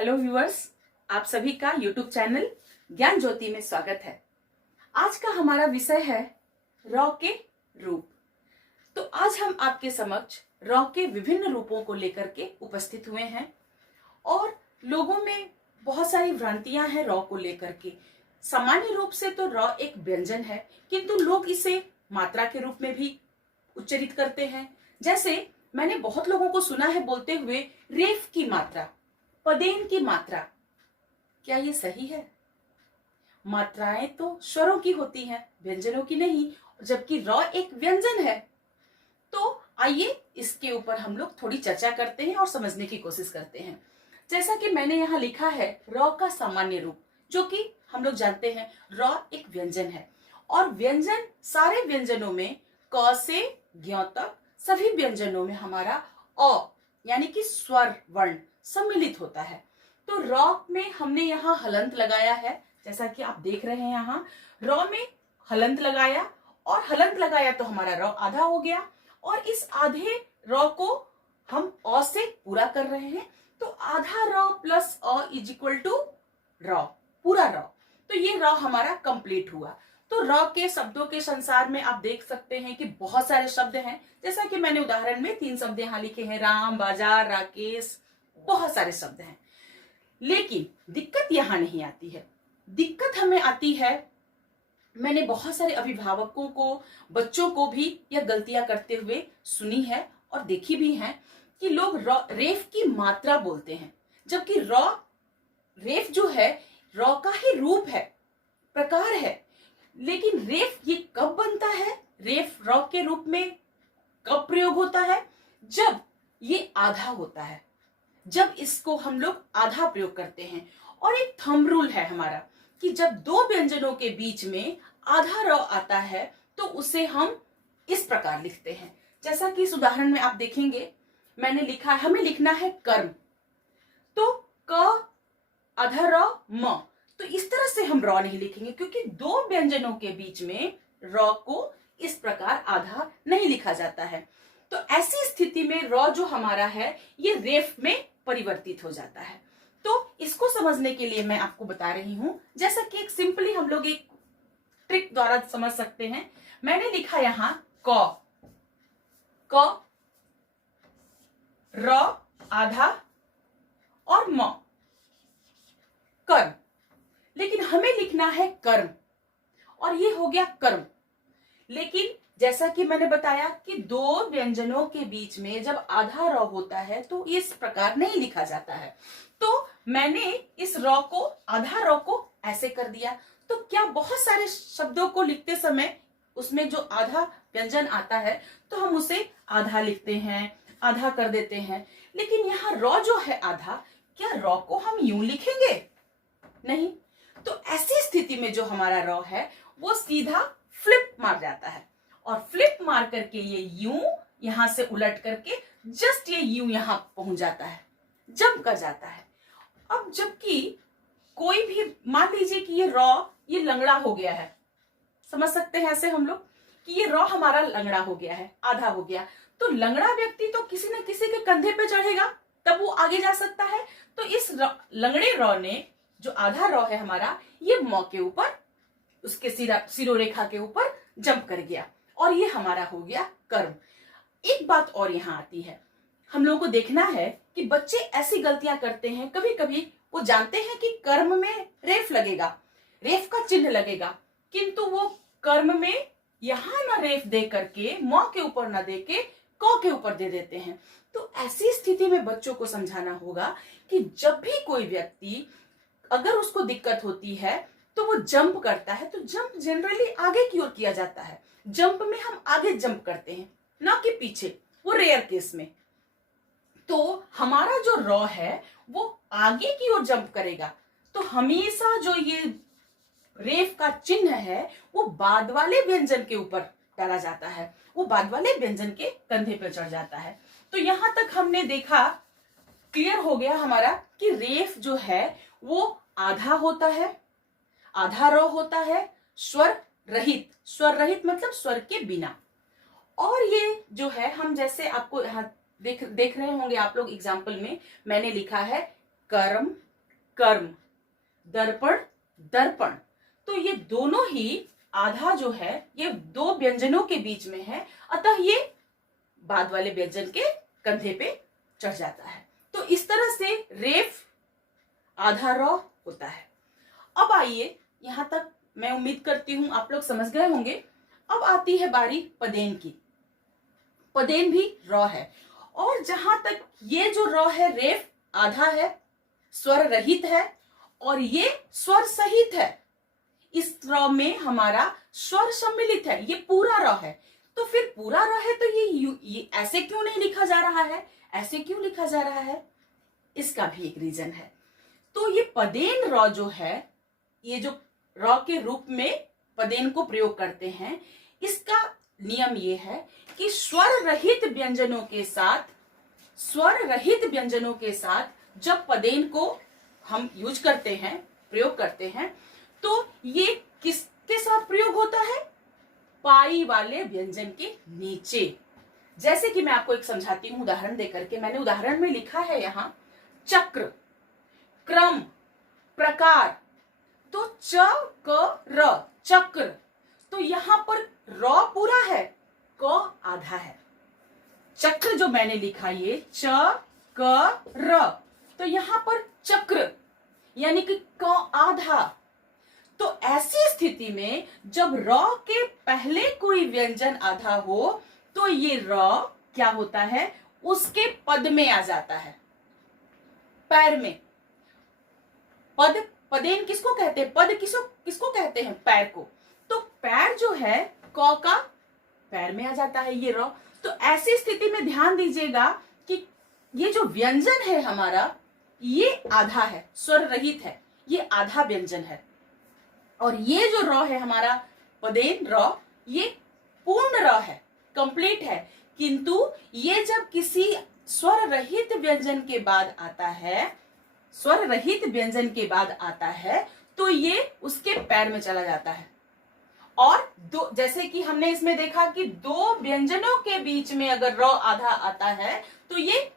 Hello viewers, आप सभी का यूट्यूब चैनल ज्ञान ज्योति में स्वागत है। आज का हमारा विषय है रॉ के रूप। तो आज हम आपके समक्ष रॉ के विभिन्न रूपों को लेकर के उपस्थित हुए हैं और लोगों में बहुत सारी भ्रांतियां हैं रॉ को लेकर के। सामान्य रूप से तो रॉ एक व्यंजन है, किंतु लोग इसे मात्रा के रूप में भी उच्चारित करते हैं। जैसे मैंने बहुत लोगों को सुना है बोलते हुए रेफ की मात्रा, पदेन की मात्रा। क्या ये सही है? मात्राएं तो स्वरों की होती हैं, व्यंजनों की नहीं, जबकि रॉ एक व्यंजन है। तो आइए इसके ऊपर हम लोग थोड़ी चर्चा करते हैं और समझने की कोशिश करते हैं। जैसा कि मैंने यहाँ लिखा है रॉ का सामान्य रूप, जो कि हम लोग जानते हैं रॉ एक व्यंजन है और व्यंजन सारे व्यंजनों में क से ज्ञ तक सभी व्यंजनों में हमारा अ यानी कि स्वर वर्ण सम्मिलित होता है। तो रॉ में हमने यहाँ हलंत लगाया है, जैसा कि आप देख रहे हैं यहाँ रॉ में हलंत लगाया और हलंत लगाया तो हमारा रॉ आधा हो गया और इस आधे रॉ को हम अ से पूरा कर रहे हैं। तो आधा rho plus a is equal to rho, पूरा रॉ। तो ये रॉ हमारा कंप्लीट हुआ। तो रॉ के शब्दों के संसार में आप देख सकते हैं कि बहुत सारे शब्द हैं। जैसा कि मैंने उदाहरण में 3 शब्द यहाँ लिखे हैं, राम, बाजार, राकेश, बहुत सारे शब्द हैं। लेकिन दिक्कत यहाँ नहीं आती है। दिक्कत हमें आती है, मैंने बहुत सारे अभिभावकों को, बच्चों को भी यह गलतियां करते हुए सुनी है और देखी भी है कि लोग रेफ की मात्रा बोलते हैं, जबकि रेफ जो है रॉ का ही रूप है, प्रकार है। लेकिन रेफ ये कब बनता है, रेफ रॉ के रूप में कब प्रयोग होता है? जब ये आधा होता है, जब इसको हम लोग आधा प्रयोग करते हैं। और एक थंब रूल है हमारा कि जब दो व्यंजनों के बीच में आधा रॉ आता है तो उसे हम इस प्रकार लिखते हैं। जैसा कि इस उदाहरण में आप देखेंगे, मैंने लिखा है, हमें लिखना है कर्म, तो क आधा रॉ म। तो इस तरह से हम रॉ नहीं लिखेंगे क्योंकि दो व्यंजनों के बीच में रॉ को इस प्रकार आधा नहीं लिखा जाता है। तो ऐसी स्थिति में रॉ जो हमारा है ये रेफ में परिवर्तित हो जाता है। तो इसको समझने के लिए मैं आपको बता रही हूं, जैसा कि एक सिंपली हम लोग एक ट्रिक द्वारा समझ सकते हैं। मैंने लिखा यहां क रॉ आधा और म, कर्म। लेकिन हमें लिखना है कर्म और ये हो गया कर्म। लेकिन जैसा कि मैंने बताया कि दो व्यंजनों के बीच में जब आधा रॉ होता है तो इस प्रकार नहीं लिखा जाता है। तो मैंने इस रॉ को, आधा रॉ को ऐसे कर दिया। तो क्या बहुत सारे शब्दों को लिखते समय उसमें जो आधा व्यंजन आता है तो हम उसे आधा लिखते हैं, आधा कर देते हैं। लेकिन यहाँ रॉ जो है आधा, क्या रॉ को हम यूं लिखेंगे? नहीं। तो ऐसी स्थिति में जो हमारा रॉ है वो सीधा फ्लिप मार जाता है और फ्लिप मार करके ये यूं यहां से उलट करके जस्ट ये यूं यहां पहुंच जाता है, जंप कर जाता है। अब जबकि कोई भी, मान लीजिए कि ये रॉ ये लंगड़ा हो गया है, समझ सकते हैं ऐसे हम लोग कि ये रॉ हमारा लंगड़ा हो गया है, आधा हो गया। तो लंगड़ा व्यक्ति तो किसी न किसी के कंधे पे चढ़ेगा तब वो आगे जा सकता है। तो इस लंगड़े रॉ ने, जो आधा रॉ है हमारा, ये म के ऊपर, उसके सिरोरेखा के ऊपर जंप कर गया और ये हमारा हो गया कर्म। एक बात और यहाँ आती है, हम लोगों को देखना है कि बच्चे ऐसी गलतियां करते हैं। कभी कभी वो जानते हैं कि कर्म में रेफ लगेगा, रेफ का चिन्ह लगेगा, किंतु वो कर्म में यहां ना रेफ दे करके म के ऊपर ना दे के क के ऊपर दे देते हैं। तो ऐसी स्थिति में बच्चों को समझाना होगा कि जब भी कोई व्यक्ति, अगर उसको दिक्कत होती है तो वो जंप करता है, तो जंप जनरली आगे की ओर किया जाता है। जंप में हम आगे जंप करते हैं, ना कि पीछे, वो रेयर केस में। तो हमारा जो रॉ है वो आगे की ओर जंप करेगा। तो हमेशा जो ये रेफ का चिन्ह है वो बाद वाले व्यंजन के ऊपर डाला जाता है, वो बाद वाले व्यंजन के कंधे पर चढ़ जाता है। तो यहां तक हमने देखा, क्लियर हो गया हमारा कि रेफ जो है वो आधा होता है, आधा रॉ होता है, स्वर रहित। स्वर रहित मतलब स्वर के बिना। और ये जो है, हम जैसे आपको यहाँ देख रहे होंगे आप लोग एग्जाम्पल में, मैंने लिखा है कर्म कर्म, दर्पण दर्पण। तो ये दोनों ही आधा जो है ये दो व्यंजनों के बीच में है, अतः ये बाद वाले व्यंजन के कंधे पे चढ़ जाता है। तो इस तरह से रेफ आधा रॉ होता है। अब आइए, यहां तक मैं उम्मीद करती हूं आप लोग समझ गए होंगे। अब आती है बारी पदेन की। पदेन भी रॉ है, और जहां तक ये जो रॉ है रेफ आधा है, स्वर रहित है, और ये स्वर सहित है। इस रॉ में हमारा स्वर सम्मिलित है, ये पूरा रॉ है। तो फिर पूरा रॉ है तो ये ऐसे क्यों नहीं लिखा जा रहा है, ऐसे क्यों लिखा जा रहा है? इसका भी एक रीजन है। तो ये पदेन रॉ जो है, ये जो रॉ के रूप में पदेन को प्रयोग करते हैं, इसका नियम ये है कि स्वर रहित व्यंजनों के साथ जब पदेन को हम यूज करते हैं, प्रयोग करते हैं, तो ये किसके साथ प्रयोग होता है? पाई वाले व्यंजन के नीचे। जैसे कि मैं आपको एक समझाती हूं उदाहरण देकर के। मैंने उदाहरण में लिखा है यहां चक्र, क्रम, प्रकार। तो च क र चक्र। तो यहां पर र पूरा है, क आधा है। चक्र जो मैंने लिखा ये च क र, तो यहां पर चक्र यानी कि क आधा। तो ऐसी स्थिति में जब र के पहले कोई व्यंजन आधा हो तो ये र क्या होता है? उसके पद में आ जाता है, पैर में। पद, पदेन किसको कहते हैं? पद किसको कहते हैं? पैर को। तो पैर जो है क का पैर में आ जाता है ये र। तो ऐसी स्थिति में ध्यान दीजिएगा कि ये जो व्यंजन है हमारा, ये आधा है, स्वर रहित है, ये आधा व्यंजन है। और ये जो र है हमारा पदेन र, ये पूर्ण र है, कंप्लीट है। किंतु ये जब किसी स्वर रहित व्यंजन के बाद आता है, तो ये उसके पैर में चला जाता है। और दो, जैसे कि हमने इसमें देखा कि दो व्यंजनों के बीच में अगर र आधा आता है तो ये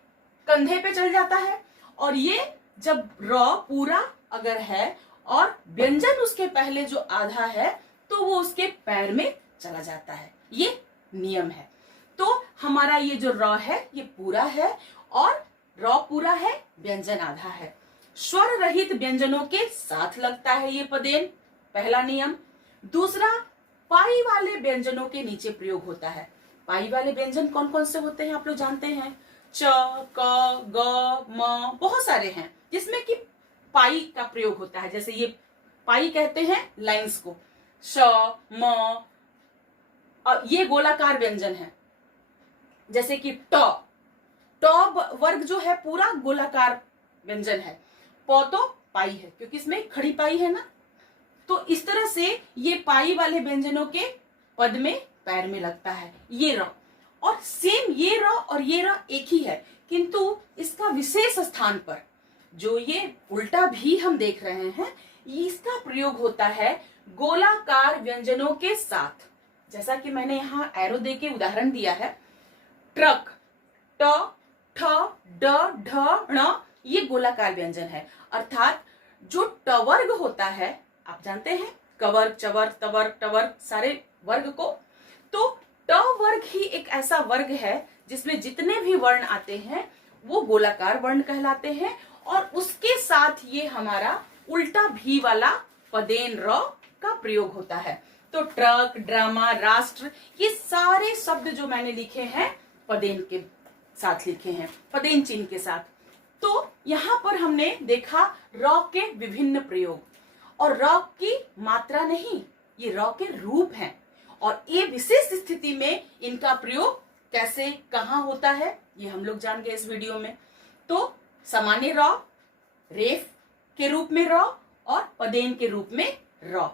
कंधे पे चढ़ जाता है। और ये जब र पूरा अगर है और व्यंजन उसके पहले जो आधा है तो वो उसके पैर में चला जाता है। ये नियम है। तो हमारा ये जो र है ये पूरा है, और र पूरा है, व्यंजन आधा है। स्वर रहित व्यंजनों के साथ लगता है ये पदेन, पहला नियम। दूसरा, पाई वाले व्यंजनों के नीचे प्रयोग होता है। पाई वाले व्यंजन कौन कौन से होते हैं आप लोग जानते हैं? च, क, ग, म, बहुत सारे हैं जिसमें कि पाई का प्रयोग होता है। जैसे ये पाई कहते हैं लाइंस को, श, म, और ये गोलाकार व्यंजन है। जैसे कि ट वर्ग जो है पूरा गोलाकार व्यंजन है। प तो पाई है क्योंकि इसमें खड़ी पाई है ना। तो इस तरह से ये पाई वाले व्यंजनों के पद में, पैर में लगता है ये र। और सेम ये र और ये र एक ही है, किंतु इसका विशेष स्थान पर जो ये उल्टा भी हम देख रहे हैं, इसका प्रयोग होता है गोलाकार व्यंजनों के साथ। जैसा कि मैंने यहाँ एरो दे के उदाहरण दिया है, ट्रक, ट, ठ, ड, ढ, ण, ये गोलाकार व्यंजन है। अर्थात जो टवर्ग होता है, आप जानते हैं कवर्ग, चवर्ग, तवर्ग, टवर्ग, सारे वर्ग को। तो ट वर्ग ही एक ऐसा वर्ग है जिसमें जितने भी वर्ण आते हैं वो गोलाकार वर्ण कहलाते हैं। और उसके साथ ये हमारा उल्टा भी वाला पदेन र का प्रयोग होता है। तो ट्रक, ड्रामा, राष्ट्र, ये सारे शब्द जो मैंने लिखे हैं पदेन के साथ लिखे हैं, पदेन चिन्ह के साथ। तो यहाँ पर हमने देखा र के विभिन्न प्रयोग, और र की मात्रा नहीं, ये र के रूप हैं। और ये विशेष स्थिति में इनका प्रयोग कैसे, कहाँ होता है, ये हम लोग जान गए इस वीडियो में। तो सामान्य र, रेफ के रूप में र, और पदेन के रूप में र।